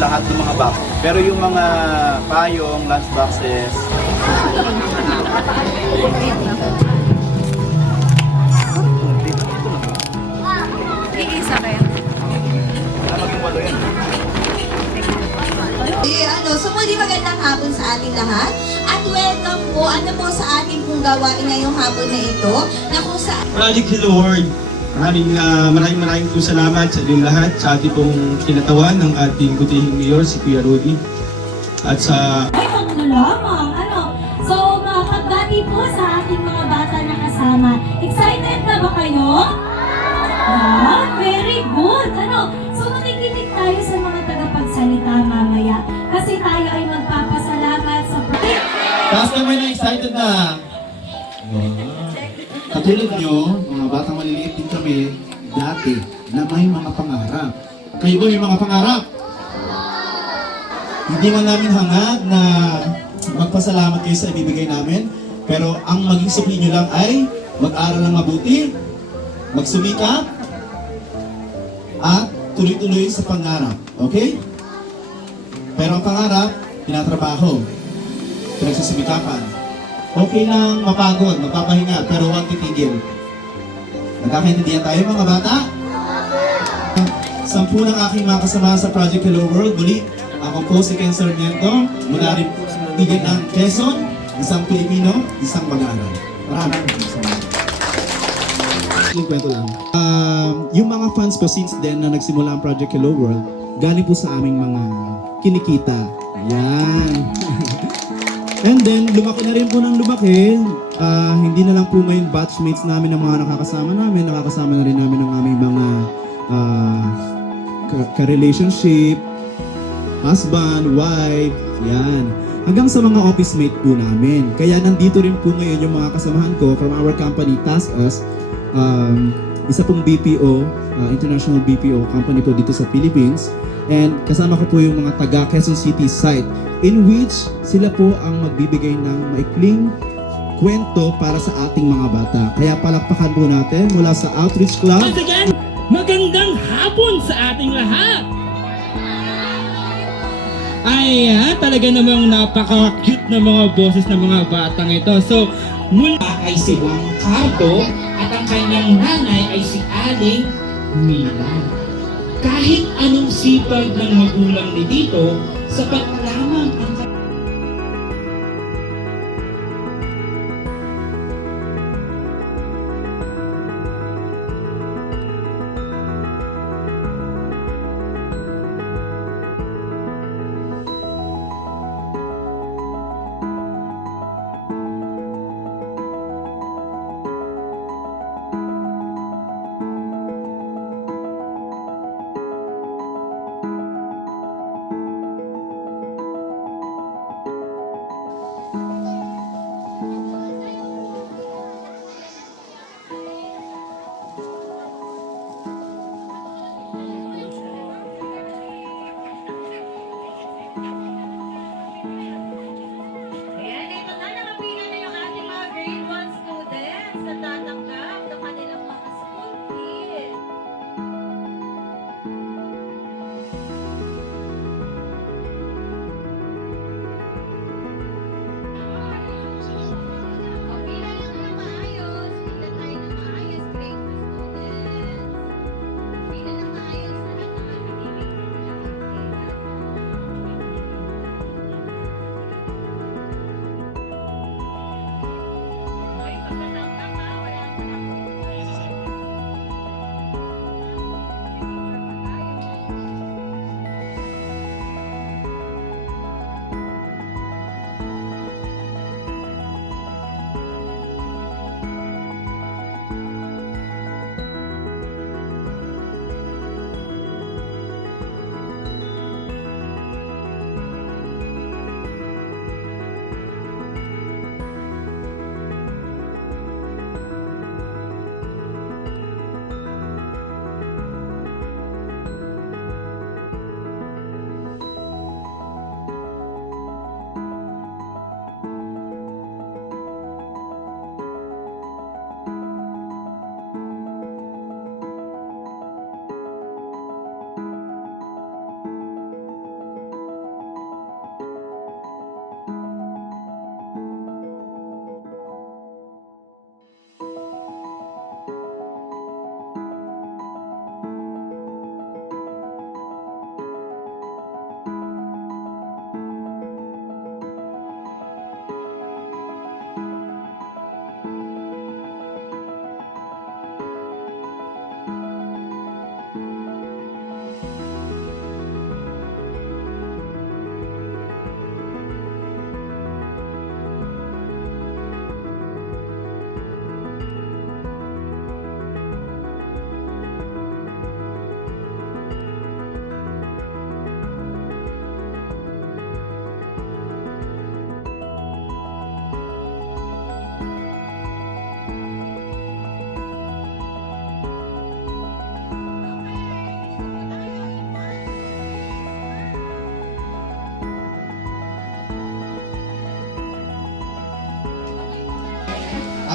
lahat ng mga box. Pero yung mga payong, lunch boxes, Iisa kayo. maging walo yan. So muli magandang hapon sa ating lahat at welcome po sa ating pong gawain ngayong hapon na ito na kung saan Project Hello World. Maraming po salamat sa inyong lahat sa ating pong kinatawan ng ating butihing mayor si Kuya Rudy at sa Ay, ano lamang, So, mapagbati po sa ating mga bata na kasama. Excited na ba kayo? Yeah, very good. So makikinig tayo sa mga tagapagsalita mamaya. Kasi tayo ay magpapasalamat sa Taas naman na excited na. Katulad nyo, mga batang maliliit din kami, dati na may mga pangarap. Kayo ba may mga pangarap? Hindi man namin hangad na magpasalamat kayo sa ibibigay namin, pero ang maging supli nyo lang ay mag-aral ng mabuti, magsumikap, at tuloy-tuloy sa pangarap. Okay? Pero ang pangarap, tinatrabaho, pinagsusumikapan. Okay lang mapagod, magpapahinga, pero huwag titigil. Nagkakaintindihan tayo mga bata? 10 ng aking mga kasama sa Project Hello World. Muli, ako po si Ken Sarmiento, mula rin po sa Bigyan ng Quezon, isang Pilipino, isang mag-aaral. Maraming salamat. Yung kwento lang. Yung mga fans ko since then na nagsimula ang Project Hello World, galing po sa aming mga kinikita. Yan. And then, lumaki na rin po ng lumaki. Hindi na lang po ngayon batchmates namin ng mga nakakasama namin. Nakakasama na rin namin ng aming mga ka-relationship, husband, wife, yan. Hanggang sa mga office mate po namin. Kaya nandito rin po ngayon yung mga kasamahan ko from our company, Task Us. Isa pong BPO, international BPO company po dito sa Philippines. And kasama ko po yung mga taga Quezon City site in which sila po ang magbibigay ng maikling kwento para sa ating mga bata. Kaya palakpakan po natin mula sa Outreach Club. Once again, magandang hapon sa ating lahat! Ay, talaga namang napaka-cute na mga boses ng mga batang ito. So, mula ay si Juan Cardo at ang kanyang nanay ay si Aling Milan. Kahit anong sipag ng magulang ni Tito, sapat lamang ang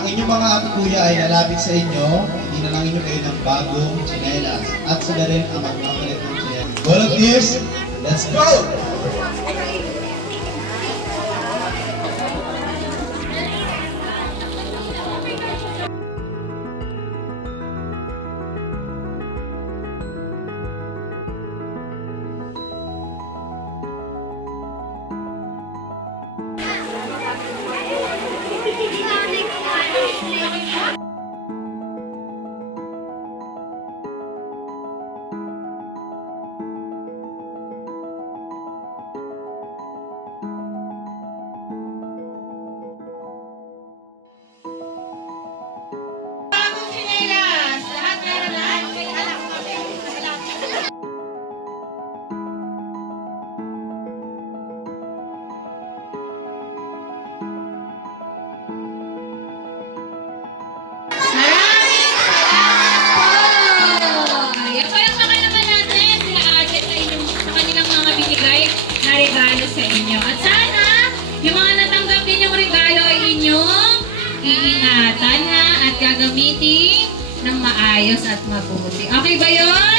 inyong mga apo kuya ay lalapit sa inyo, hindi na lang inyo kayo ng bagong tsinelas. At sila rin ang magpapalit ng tsinelas. Volunteers, let's go! Ayan, palakpakan naman natin sila ate sa kanilang mga binigay na regalo sa inyo. At sana, yung mga natanggap din yung regalo ay inyong iingatan ha at gagamitin ng maayos at mabuti. Okay ba yun?